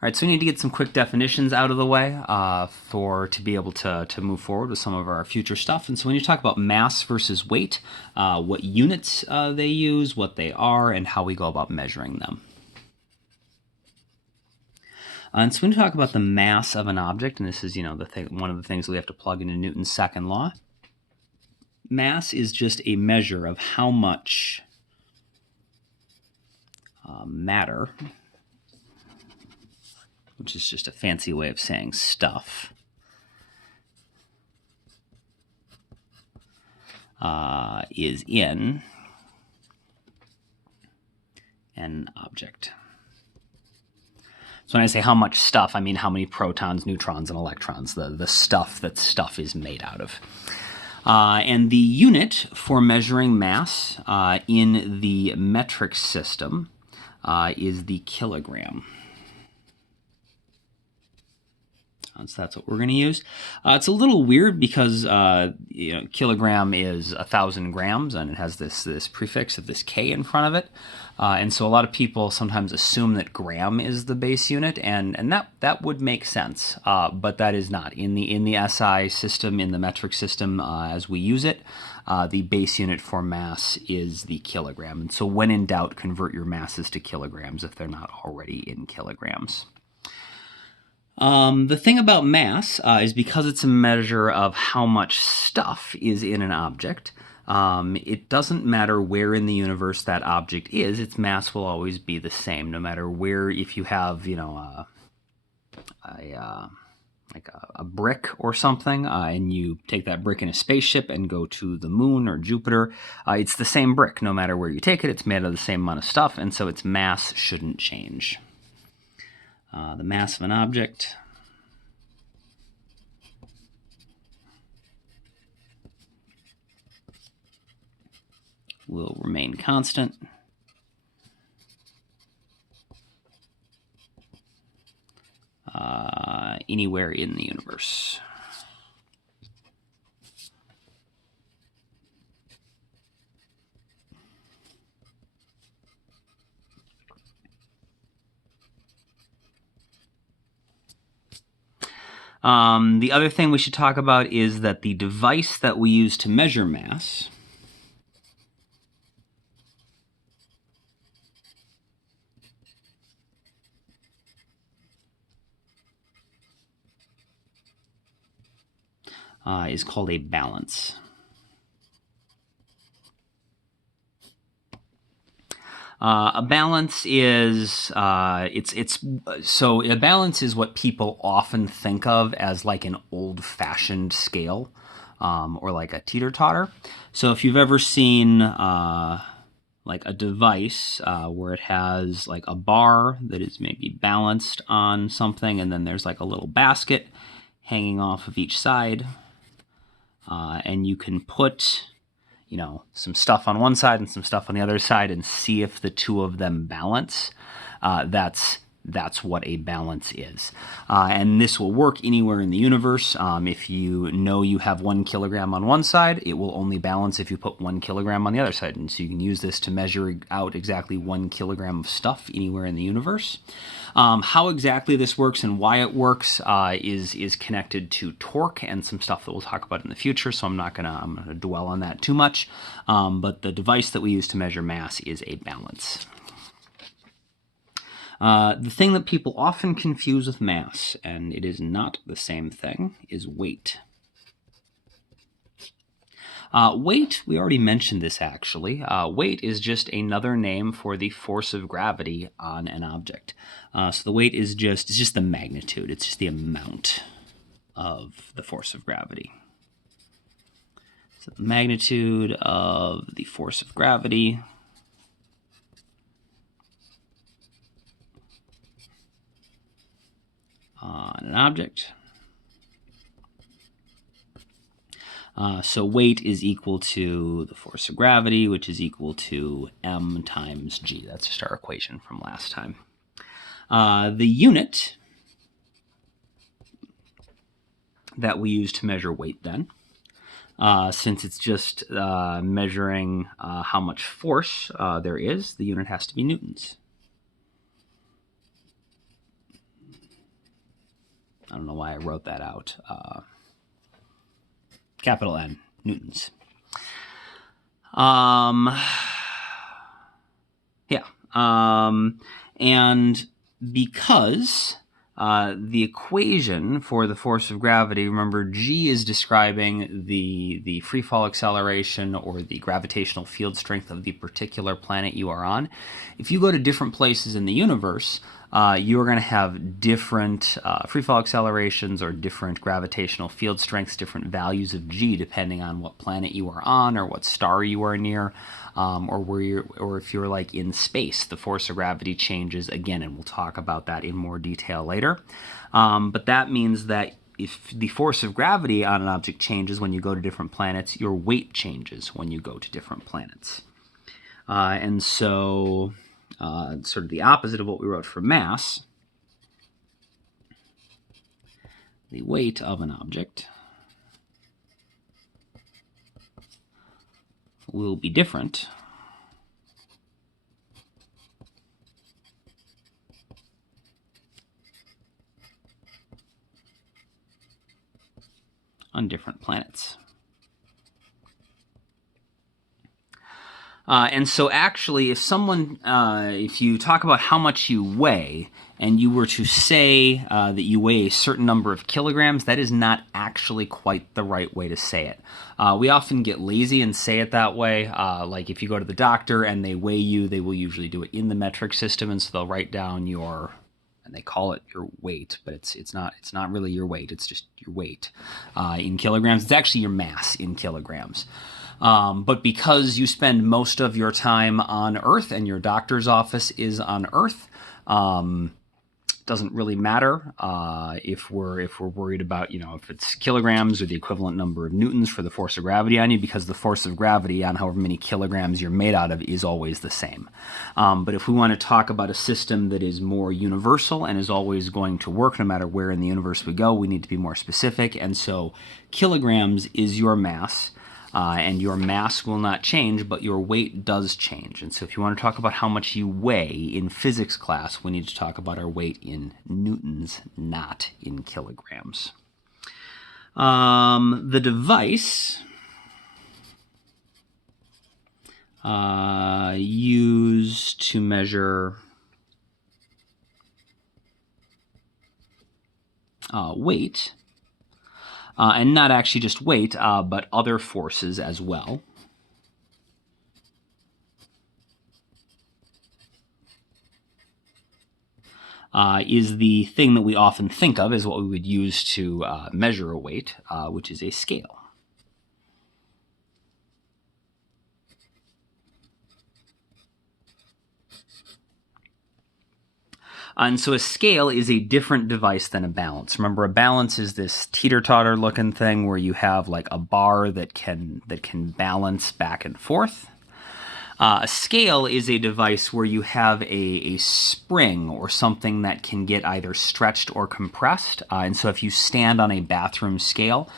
All right, so we need to get some quick definitions out of the way to be able to move forward with some of our future stuff. And so when you talk about mass versus weight, what units they use, what they are, and how we go about measuring them. And so when you talk about the mass of an object, and this is one of the things we have to plug into Newton's second law, mass is just a measure of how much matter, which is just a fancy way of saying stuff, is in an object. So when I say how much stuff, I mean how many protons, neutrons, and electrons, the stuff that stuff is made out of. And the unit for measuring mass in the metric system is the kilogram. So that's what we're going to use. It's a little weird because kilogram is 1,000 grams, and it has this prefix of this K in front of it. And so a lot of people sometimes assume that gram is the base unit, and that would make sense, but that is not. In the SI system, in the metric system as we use it, the base unit for mass is the kilogram. And so when in doubt, convert your masses to kilograms if they're not already in kilograms. The thing about mass is because it's a measure of how much stuff is in an object, it doesn't matter where in the universe that object is, its mass will always be the same, no matter where. If you have, like a brick or something, and you take that brick in a spaceship and go to the moon or Jupiter, it's the same brick. No matter where you take it, it's made of the same amount of stuff, and so its mass shouldn't change. The mass of an object will remain constant anywhere in the universe. The other thing we should talk about is that the device that we use to measure mass is called a balance. A balance is so a balance is what people often think of as like an old-fashioned scale, or like a teeter-totter. So if you've ever seen like a device where it has like a bar that is maybe balanced on something, and then there's like a little basket hanging off of each side, and you can put some stuff on one side and some stuff on the other side and see if the two of them balance. That's what a balance is. And this will work anywhere in the universe. If you know you have 1 kilogram on one side, it will only balance if you put 1 kilogram on the other side. And so you can use this to measure out exactly 1 kilogram of stuff anywhere in the universe. How exactly this works and why it works is connected to torque and some stuff that we'll talk about in the future, so I'm gonna dwell on that too much. But the device that we use to measure mass is a balance. The thing that people often confuse with mass, and it is not the same thing, is weight. Weight, we already mentioned this actually. Weight is just another name for the force of gravity on an object. So the weight is just the magnitude. It's just the amount of the force of gravity. So the magnitude of the force of gravity on an object. So weight is equal to the force of gravity, which is equal to m times g. That's just our equation from last time. The unit that we use to measure weight then, since it's just measuring how much force there is, the unit has to be newtons. don't know why I wrote that out. Capital N, newtons. And because the equation for the force of gravity, remember, G is describing the free fall acceleration or the gravitational field strength of the particular planet you are on. If you go to different places in the universe, you're going to have different free fall accelerations or different gravitational field strengths, different values of G, depending on what planet you are on or what star you are near, or if you're like in space, the force of gravity changes again, and we'll talk about that in more detail later. But that means that if the force of gravity on an object changes when you go to different planets, your weight changes when you go to different planets. And so sort of the opposite of what we wrote for mass, the weight of an object will be different on different planets. And so actually, if you talk about how much you weigh, and you were to say that you weigh a certain number of kilograms, that is not actually quite the right way to say it. We often get lazy and say it that way. Like if you go to the doctor and they weigh you, they will usually do it in the metric system, and so they'll write down and they call it your weight, but it's not really your weight. It's just your weight in kilograms. It's actually your mass in kilograms. But because you spend most of your time on Earth and your doctor's office is on Earth, doesn't really matter if we're worried about, if it's kilograms or the equivalent number of newtons for the force of gravity on you, because the force of gravity on however many kilograms you're made out of is always the same. But if we want to talk about a system that is more universal and is always going to work no matter where in the universe we go, we need to be more specific. And so kilograms is your mass. And your mass will not change, but your weight does change. And so if you want to talk about how much you weigh in physics class, we need to talk about our weight in newtons, not in kilograms. The device used to measure weight, and not actually just weight, but other forces as well, is the thing that we often think of as what we would use to measure a weight, which is a scale. And so a scale is a different device than a balance. Remember, a balance is this teeter-totter looking thing where you have like a bar that can balance back and forth. A scale is a device where you have a spring or something that can get either stretched or compressed. And so if you stand on a bathroom scale,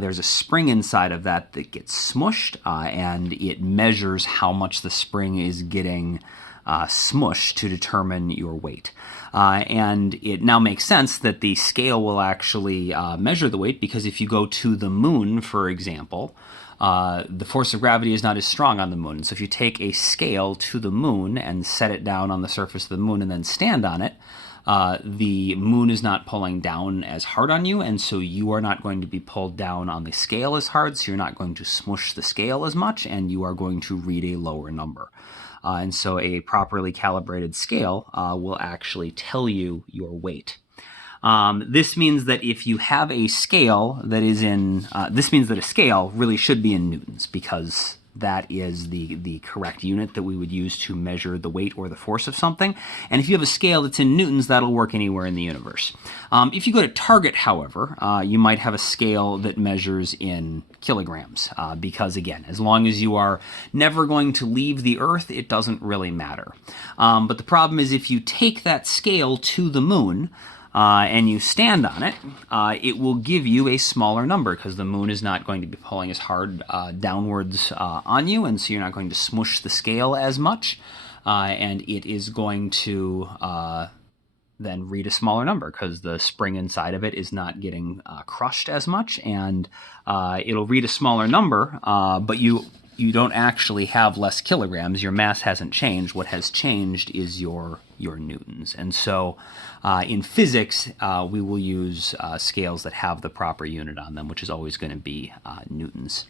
there's a spring inside of that gets smushed, and it measures how much the spring is getting smushed to determine your weight. And it now makes sense that the scale will actually measure the weight, because if you go to the moon, for example, the force of gravity is not as strong on the moon. So if you take a scale to the moon and set it down on the surface of the moon and then stand on it, the moon is not pulling down as hard on you, and so you are not going to be pulled down on the scale as hard, so you're not going to smush the scale as much, and you are going to read a lower number. And so a properly calibrated scale will actually tell you your weight. This means that if you have a scale that is this means that a scale really should be in newtons, because that is the correct unit that we would use to measure the weight or the force of something. And if you have a scale that's in newtons, that'll work anywhere in the universe. If you go to Target, however, you might have a scale that measures in kilograms, because again, as long as you are never going to leave the Earth, it doesn't really matter. But the problem is, if you take that scale to the moon, and you stand on it, it will give you a smaller number, because the moon is not going to be pulling as hard downwards on you, and so you're not going to smush the scale as much, and it is going to then read a smaller number because the spring inside of it is not getting crushed as much, and it'll read a smaller number, but you don't actually have less kilograms. Your mass hasn't changed. What has changed is your newtons. And so in physics, we will use scales that have the proper unit on them, which is always going to be newtons.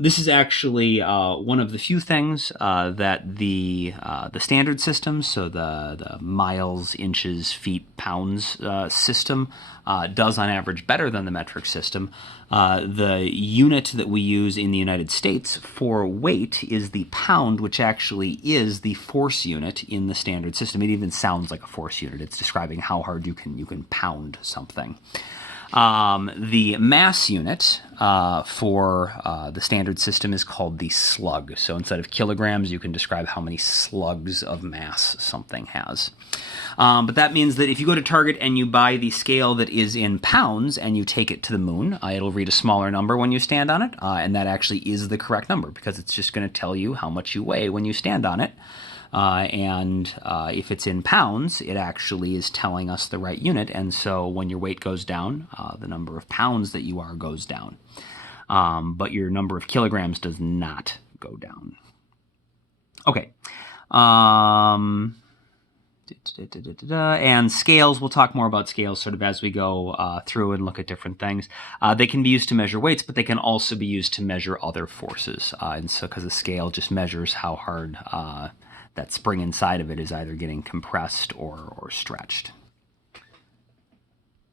This is actually one of the few things that the standard system, so the miles, inches, feet, pounds system, does on average better than the metric system. The unit that we use in the United States for weight is the pound, which actually is the force unit in the standard system. It even sounds like a force unit. It's describing how hard you can pound something. The mass unit for the standard system is called the slug. So instead of kilograms, you can describe how many slugs of mass something has. But that means that if you go to Target and you buy the scale that is in pounds and you take it to the moon, it'll read a smaller number when you stand on it, and that actually is the correct number because it's just going to tell you how much you weigh when you stand on it. And if it's in pounds, it actually is telling us the right unit. And so when your weight goes down, the number of pounds that you are goes down. But your number of kilograms does not go down. Okay. And scales, we'll talk more about scales sort of as we go through and look at different things. They can be used to measure weights, but they can also be used to measure other forces. And so because the scale just measures how hard that spring inside of it is either getting compressed or stretched.